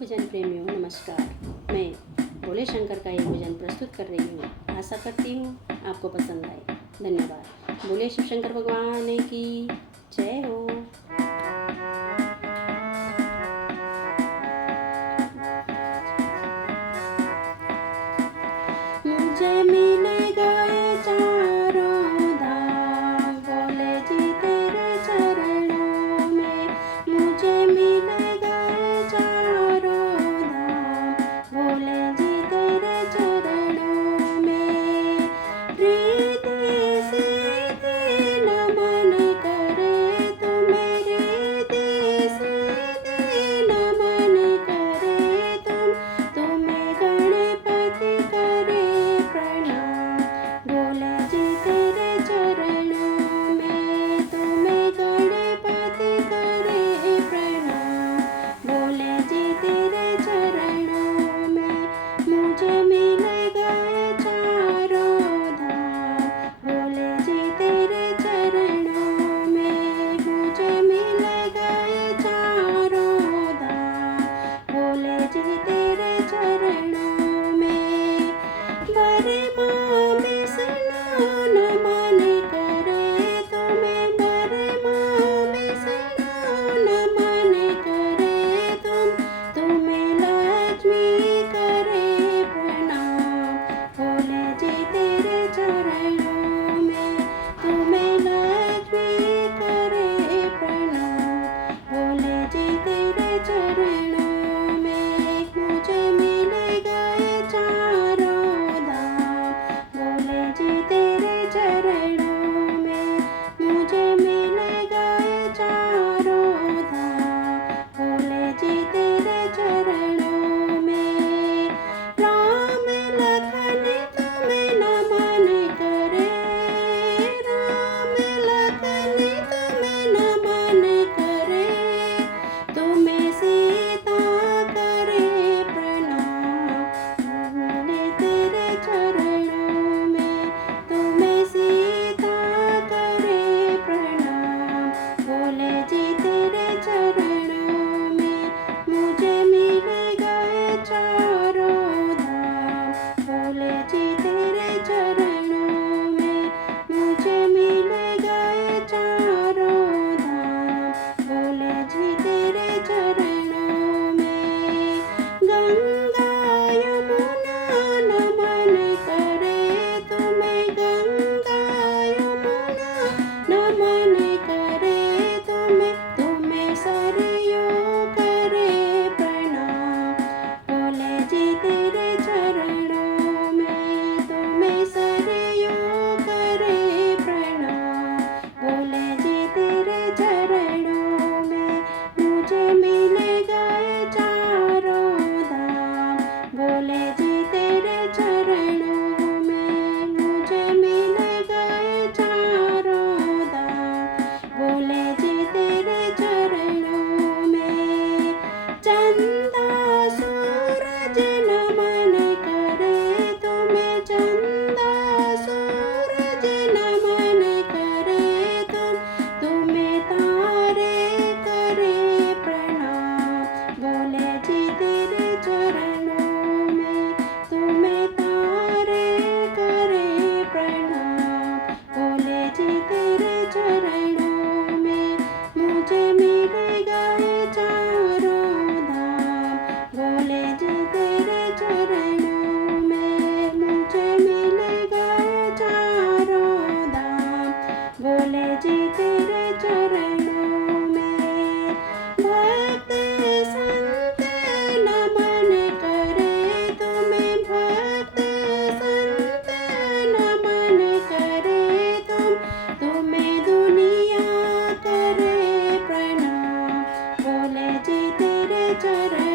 भजन प्रेमियों नमस्कार। मैं भोले शंकर का एक भजन प्रस्तुत कर रही हूँ। आशा करती हूँ आपको पसंद आए। धन्यवाद। भोले शिव शंकर भगवान की जय हो। मुझे मिले गए चारों धाम भोले जी तेरे चरणों में। मुझे मिले गए चारों धाम भोले जी तेरे चरणों में। प्रीति सीधी नमन करे तुम्हें, प्रीति सीधी नमन करे तुम्हें गणपति करे प्रणाम भोले जी तेरे चरणों में। तुम्हें गणपति करे प्रणाम भोले जी तेरे चरणों में। मुझे मिले गए चारों धाम भोले जी तेरे चरणों में। मुझे मिले गए चारों धाम भोले जी तेरे चरणों में। बरे माँ विष्णु नमन करे तुम्हें, बरे माँ विष्णु नमन करे तुम्हें लक्ष्मी करे प्रणाम भोले जी तेरे चरणों में। तुम्हें लक्ष्मी करे प्रणाम भोले जी तेरे चरणों में। मुझे मिले गए चारों धाम भोले जी तेरे चरणों में। मुझे मिले गए चारों धाम भोले जी तेरे चरणों में। राम लखन तुम्हें नमन करे, राम लखन तुम्हें नमन करे, तुम्हें सीता करे प्रणाम भोले तेरे चरणों में। तुम्हें सीता करे प्रणाम भोले जी तेरे चरणों में। मुझे मिले गए चारों धाम भोले जी तेरे चरणों में। मुझे मिले गए चारों धाम भोले जी तेरे चरणों में। गंगा यमुना नमन करे तुम्हें, गंगा यमुना नमन करे तुम्हें सरयू करे प्रणाम भोले जी तेरे चरणों में। तुम्हें सरयू करे प्रणाम भोले जी तेरे चरणों में। मुझे मिले गए चारों धाम भोले जी तेरे चरणों में। मुझे मिले गए चारों धाम भोले जी तेरे चरणों में। चंदा सूरज नमन करे तुम्हें, चंदा सूरज नमन करे तुम्हें तारे करे प्रणाम भोले जी तेरे चरणों में। तुम्हें तारे करे प्रणाम भोले जी तेरे चरणों में। मुझे मिले गए चारों धाम भोले जी तेरे चरणों में। मुझे मिले गए चारों धाम भोले जी तेरे चरणों में। भक्त संत नमन करे तुम्हें, भक्त संत नमन करे तुम्हें दुनिया करे प्रणाम भोले जी तेरे चरण